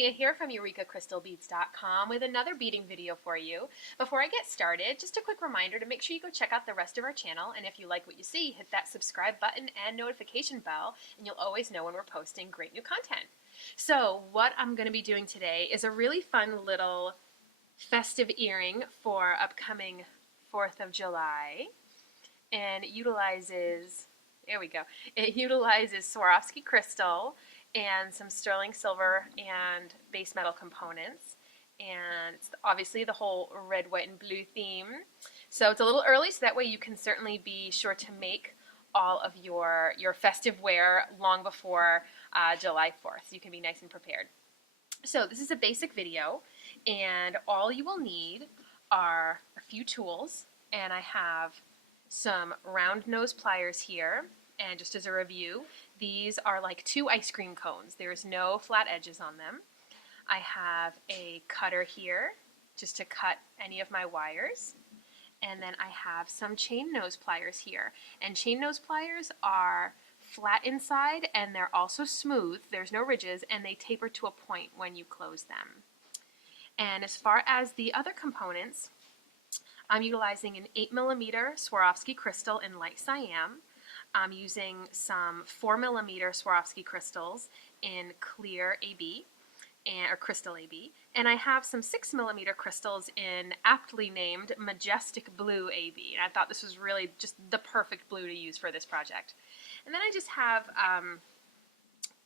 Leah here from EurekaCrystalBeads.com with another beading video for you. Before I get started, just a quick reminder to make sure you go check out the rest of our channel, and if you like what you see, hit that subscribe button and notification bell, and you'll always know when we're posting great new content. So what I'm going to be doing today is a really fun little festive earring for upcoming 4th of July, and it utilizes Swarovski Crystal and some sterling silver and base metal components, and it's obviously the whole red, white, and blue theme. So it's a little early, so that way you can certainly be sure to make all of your festive wear long before July 4th, so you can be nice and prepared. So this is a basic video, and all you will need are a few tools, and I have some round nose pliers here. And just as a review, these are like 2 ice cream cones. There's no flat edges on them. I have a cutter here just to cut any of my wires. And then I have some chain nose pliers here. And chain nose pliers are flat inside, and they're also smooth. There's no ridges, and they taper to a point when you close them. And as far as the other components, I'm utilizing an 8mm Swarovski Crystal in light cyan. I'm using some 4mm Swarovski crystals in clear AB, or crystal AB, and I have some 6mm crystals in aptly named majestic blue AB, and I thought this was really just the perfect blue to use for this project. And then I just have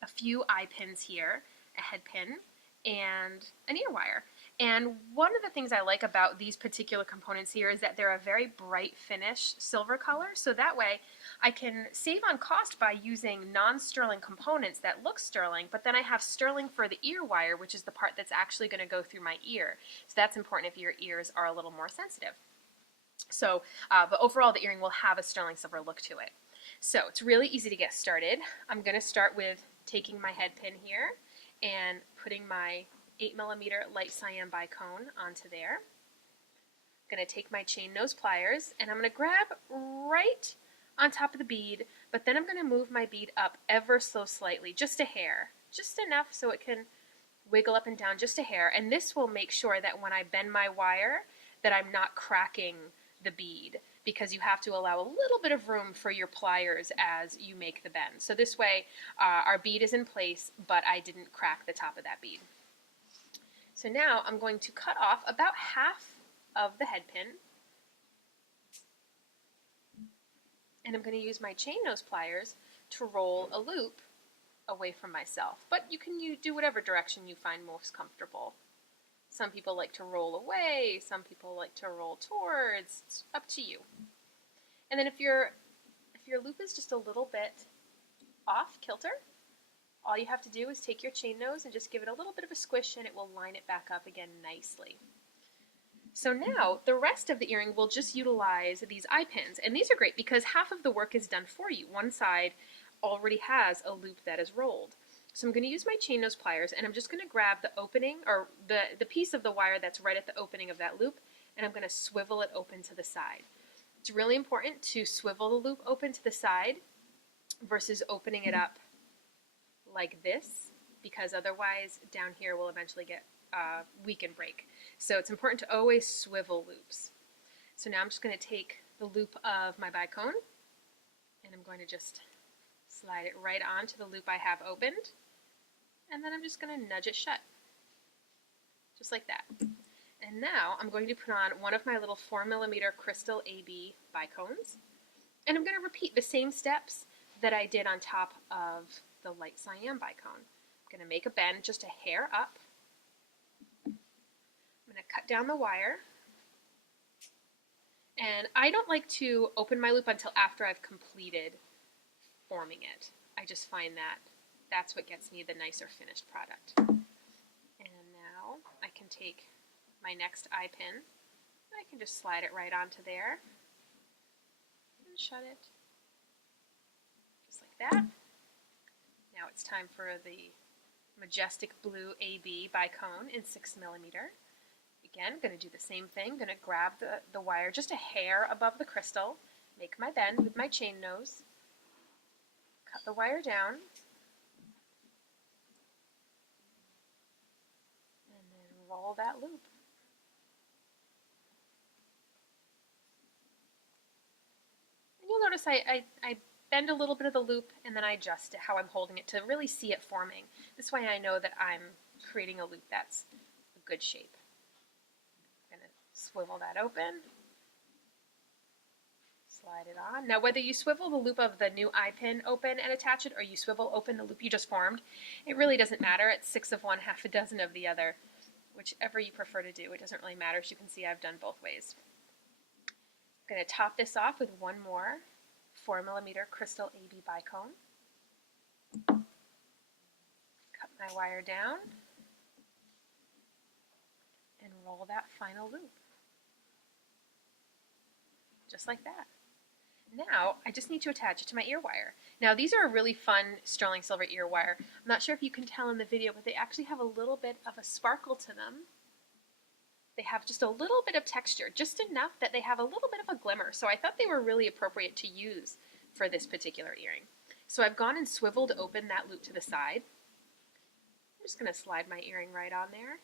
a few eye pins here, a head pin, and an ear wire. And one of the things I like about these particular components here is that they're a very bright finish silver color, so that way I can save on cost by using non-sterling components that look sterling, but then I have sterling for the ear wire, which is the part that's actually going to go through my ear. So that's important if your ears are a little more sensitive. So, but overall the earring will have a sterling silver look to it. So it's really easy to get started. I'm going to start with taking my head pin here and putting my 8mm light cyan bicone onto there. I'm going to take my chain nose pliers, and I'm going to grab right on top of the bead, but then I'm going to move my bead up ever so slightly, just a hair, just enough so it can wiggle up and down just a hair, and this will make sure that when I bend my wire that I'm not cracking the bead, because you have to allow a little bit of room for your pliers as you make the bend. So this way our bead is in place, but I didn't crack the top of that bead. So now I'm going to cut off about half of the head pin, and I'm going to use my chain nose pliers to roll a loop away from myself. But you can do whatever direction you find most comfortable. Some people like to roll away, some people like to roll towards. It's up to you. And then if your loop is just a little bit off kilter, all you have to do is take your chain nose and just give it a little bit of a squish, and it will line it back up again nicely. So now the rest of the earring will just utilize these eye pins, and these are great because half of the work is done for you. One side already has a loop that is rolled. So I'm going to use my chain nose pliers, and I'm just going to grab the opening, or the piece of the wire that's right at the opening of that loop, and I'm going to swivel it open to the side. It's really important to swivel the loop open to the side versus opening it up like this, because otherwise down here will eventually get weak and break. So it's important to always swivel loops. So now I'm just going to take the loop of my bicone, and I'm going to just slide it right onto the loop I have opened, and then I'm just going to nudge it shut, just like that. And now I'm going to put on one of my little 4mm crystal AB bicones, and I'm going to repeat the same steps that I did on top of the light cyan bicone. I'm going to make a bend just a hair up. I'm going to cut down the wire, and I don't like to open my loop until after I've completed forming it. I just find that that's what gets me the nicer finished product. And now I can take my next eye pin, and I can just slide it right onto there and shut it, just like that. Now it's time for the majestic blue AB bicone in 6mm. Again, I'm going to do the same thing. I'm going to grab the wire just a hair above the crystal, make my bend with my chain nose, cut the wire down, roll that loop. And you'll notice I bend a little bit of the loop and then I adjust it how I'm holding it to really see it forming. This way I know that I'm creating a loop that's a good shape. I'm going to swivel that open, slide it on. Now whether you swivel the loop of the new eye pin open and attach it, or you swivel open the loop you just formed, it really doesn't matter. It's 6 of one, half a dozen of the other. Whichever you prefer to do, it doesn't really matter. As you can see, I've done both ways. I'm going to top this off with one more 4mm crystal AB bicone. Cut my wire down and roll that final loop. Just like that. Now, I just need to attach it to my ear wire. Now, these are a really fun sterling silver ear wire. I'm not sure if you can tell in the video, but they actually have a little bit of a sparkle to them. They have just a little bit of texture, just enough that they have a little bit of a glimmer. So I thought they were really appropriate to use for this particular earring. So I've gone and swiveled open that loop to the side. I'm just going to slide my earring right on there.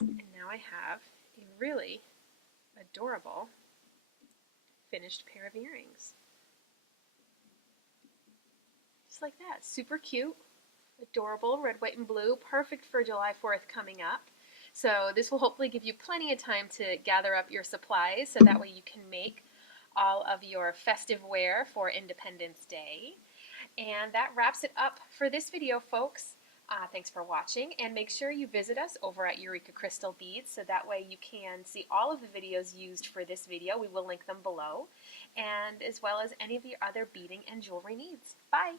And now I have a really adorable finished pair of earrings. Just like that. Super cute, adorable, red, white, and blue. Perfect for July 4th coming up. So this will hopefully give you plenty of time to gather up your supplies so that way you can make all of your festive wear for Independence Day. And that wraps it up for this video, folks. Thanks for watching, and make sure you visit us over at Eureka Crystal Beads so that way you can see all of the videos used for this video. We will link them below, and as well as any of your other beading and jewelry needs. Bye!